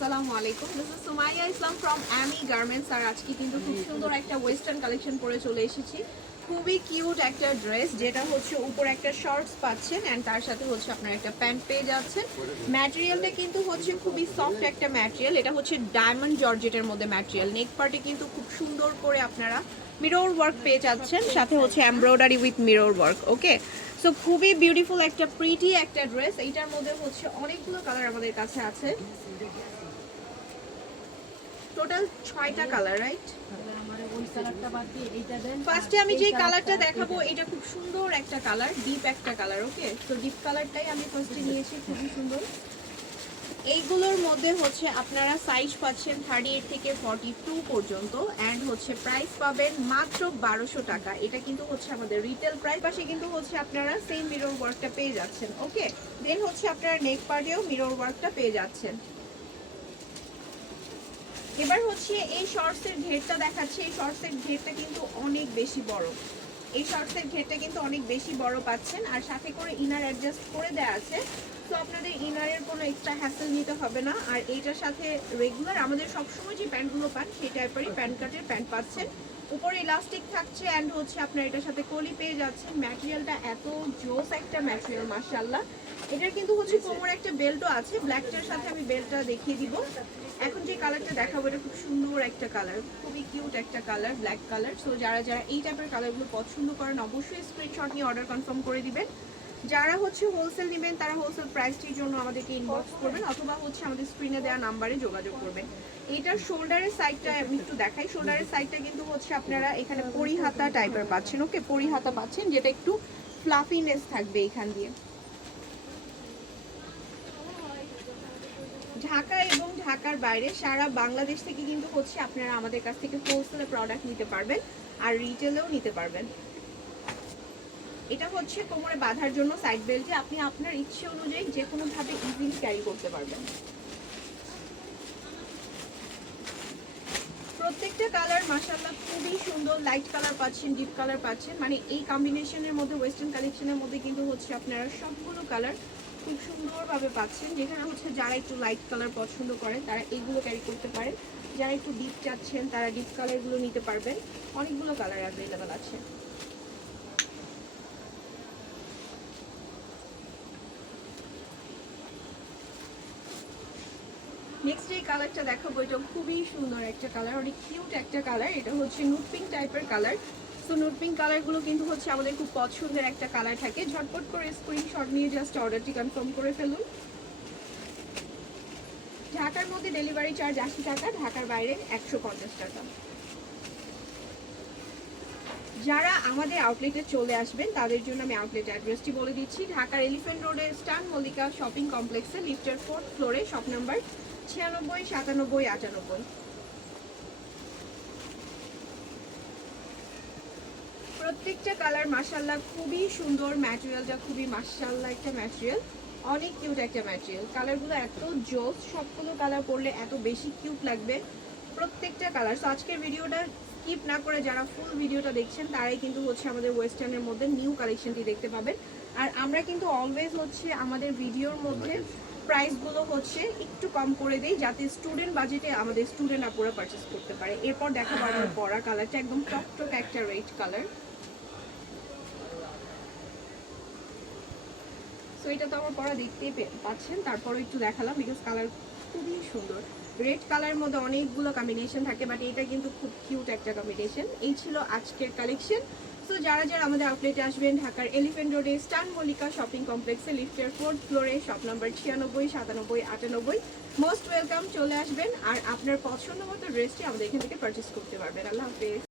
আসসালামু আলাইকুম। This is Sumaiya Islam from Amy garments আর আজকে কিন্তু খুব সুন্দর একটা ওয়েস্টার্ন কালেকশন পরে চলে এসেছি। খুবই কিউট একটা ড্রেস যেটা হচ্ছে উপরে একটা শর্টস পাচ্ছেন অ্যান্ড তার সাথে হচ্ছে আপনার একটা প্যান্ট পেয়ে যাচ্ছেন। ম্যাটেরিয়ালটা কিন্তু হচ্ছে খুবই সফট একটা ম্যাটেরিয়াল এটা হচ্ছে ডায়মন্ড জর্জেটের মধ্যে ম্যাটেরিয়াল নেক পার্টে কিন্তু খুব সুন্দর করে আপনারা মিরর ওয়ার্ক পেয়ে যাচ্ছেন, সাথে হচ্ছে embroidery with mirror work okay so খুবই বিউটিফুল একটা প্রিটি একটা ড্রেস এইটার মধ্যে হচ্ছে অনেকগুলো কালার আমাদের কাছে আছে। টোটাল ছয়টা কালার রাইট ফার্স্টে আমি যে কালারটা দেখাবো, এটা খুব সুন্দর একটা কালার ডিপ একটা কালার ওকে তো ডিপ কালারটাই আমি ফার্স্টে নিয়েছি, খুবই সুন্দর। এইগুলোর মধ্যে হচ্ছে আপনারা সাইজ পাচ্ছেন থার্টি এইট থেকে ফর্টি টু পর্যন্ত অ্যান্ড হচ্ছে প্রাইস পাবেন মাত্র বারোশো টাকা। এটা কিন্তু হচ্ছে আমাদের রিটেল প্রাইস পাশে কিন্তু হচ্ছে আপনারা সেম মিরর ওয়ার্কটা পেয়ে যাচ্ছেন ওকে দেন হচ্ছে আপনারা নেক পার্টেও মিরর ওয়ার্কটা পেয়ে যাচ্ছেন। এবার হচ্ছে এই শর্টসের ঘেরটা দেখাচ্ছে। এই শর্টসের ঘেরটা কিন্তু অনেক বেশি বড়। এই শর্টসের ঘেরটা কিন্তু অনেক বেশি বড় পাচ্ছেন। আর সাথে করে ইনার অ্যাডজাস্ট করে দেওয়া আছে। তো আপনাদের ইনারের কোনো এক্সট্রা হ্যাসেল নিতে হবে না। আর এইটার সাথে রেগুলার আমাদের সবসময় যে প্যান্টগুলো পান, সেই টাইপেরই প্যান্ট কাটের প্যান্ট পাচ্ছেন। উপরে ইলাস্টিক থাকছে অ্যান্ড হচ্ছে আপনার এটার সাথে কলি পেয়ে যাচ্ছেন। ম্যাটেরিয়ালটা এত জোস একটা ম্যাটেরিয়াল মার্শাল্লাহ এটার কিন্তু হচ্ছে কোমরে একটা বেল্টও আছে। ব্ল্যাকটার সাথে আমি বেল্টটা দেখিয়ে দিব। এখন যে কালারটা দেখাবো এটা খুব সুন্দর একটা কালার খুবই কিউট একটা কালার ব্ল্যাক কালার সো যারা যারা এই টাইপের কালারগুলো পছন্দ করেন অবশ্যই স্ক্রিনশট নিয়ে অর্ডার কনফার্ম করে দিবেন। যারা হচ্ছে হোলসেল নেবেন, তারা হোলসেল প্রাইসটির জন্য আমাদেরকে ইনবক্স করবেন অথবা হচ্ছে আমাদের স্ক্রিনে দেওয়া নাম্বারে যোগাযোগ করবেন। এইটার শোল্ডারের সাইডটা আমি একটু দেখাই। শোল্ডারের সাইডটা কিন্তু হচ্ছে আপনারা এখানে পরিহাতা টাইপের পাচ্ছেন। ওকে পরিহাতা পাচ্ছেন, যেটা একটু ফ্লাফিনেস থাকবে এখান দিয়ে। ঢাকা এবং ঢাকার বাইরে সারা বাংলাদেশ থেকে কিন্তু হচ্ছে আপনারা আমাদের কাছ থেকে হোলসেলে প্রোডাক্ট নিতে পারবেন আর রিটেলেও নিতে পারবেন। এটা হচ্ছে কোমরে বাঁধার জন্য সাইড বেল্টে আপনি আপনার ইচ্ছে অনুযায়ী যে কোনোভাবে ইজিলি ক্যারি করতে পারবেন। প্রত্যেকটা কালার মাসাল্লাহ খুবই সুন্দর। লাইট কালার পাচ্ছেন ডিপ কালার পাচ্ছেন। মানে এই কম্বিনেশনের মধ্যে ওয়েস্টার্ন কালেকশনের মধ্যে কিন্তু হচ্ছে আপনারা সবগুলো কালার খুব সুন্দরভাবে পাচ্ছেন। যেখানে হচ্ছে যারা একটু লাইট কালার পছন্দ করেন, তারা এইগুলো ক্যারি করতে পারেন। যারা একটু ডিপ চাচ্ছেন, তারা ডিপ কালারগুলো নিতে পারবেন। অনেকগুলো কালার অ্যাভেলেবেল আছে। নেক্সট এই কালারটা দেখাবো। এটা খুবই সুন্দর একটা কালার অনেক কিউট একটা কালার এটা হচ্ছে নুট টাইপের কালার তো নুট পিঙ্ক কালারগুলো কিন্তু হচ্ছে আমাদের খুব পছন্দের একটা কালার থাকে। ঝটপট করে স্ক্রিনশট নিয়ে জাস্ট অর্ডারটি কনফার্ম করে ফেলুন। ঢাকার মধ্যে ডেলিভারি চার্জ আশি টাকা, ঢাকার বাইরে একশো পঞ্চাশ টাকা। যারা আমাদের আউটলেটে চলে আসবেন, তাদের জন্য আমি আউটলেট অ্যাড্রেসটি বলে দিচ্ছি। ঢাকার এলিফেন্ট রোডে স্টান মল্লিকা শপিং কমপ্লেক্সে লিফটের ফোর্থ ফ্লোরে শপ নাম্বার ছিয়ানব্বই, সাতানব্বই, আটানব্বই। প্রত্যেকটা কালার মাসাল্লাহ খুবই সুন্দর ম্যাটেরিয়ালটা খুবই মাসাল্লাহ একটা ম্যাটেরিয়াল। অনেক কিউট একটা ম্যাটেরিয়াল। কালারগুলো এত জোস, সবগুলো কালার পরলে এত বেশি কিউট লাগবে প্রত্যেকটা কালার। সো আজকের ভিডিওটা স্কিপ না করে যারা ফুল ভিডিওটা দেখছেন, তারাই কিন্তু হচ্ছে আমাদের ওয়েস্টার্নের মধ্যে নিউ কালেকশনটি দেখতে পাবেন। আর আমরা কিন্তু অলওয়েজ হচ্ছে আমাদের ভিডিওর মধ্যে প্রাইসগুলো হচ্ছে একটু কম করে দেই যাতে স্টুডেন্ট বাজেটে আমাদের স্টুডেন্ট আপুরা পারচেস করতে পারে। এরপর দেখা পারব পরা কালারটা একদম টকটক একটা রেড কালার সো এটা তো আমার পরা দেখতেই পে- পাচ্ছেন। তারপরে একটু দেখালাম বিকজ কালার খুবই সুন্দর। রেড কালার মধ্যে অনেকগুলো কম্বিনেশন থাকে বাট এটা কিন্তু খুব কিউট একটা কম্বিনেশন এই ছিল আজকের কালেকশন সো যারা যারা আমাদের আউটলেটে আসবেন, ঢাকার এলিফেন্ট রোডে স্টান মল্লিকা শপিং কমপ্লেক্সে লিফটের ফোর্থ ফ্লোরে শপ নম্বর ছিয়ানব্বই, সাতানব্বই, আটানব্বই মোস্ট ওয়েলকাম চলে আসবেন। আর আপনার পছন্দ মতো ড্রেসটি আমাদের এখান থেকে পারচেস করতে পারবেন। আল্লাহ হাফেজ।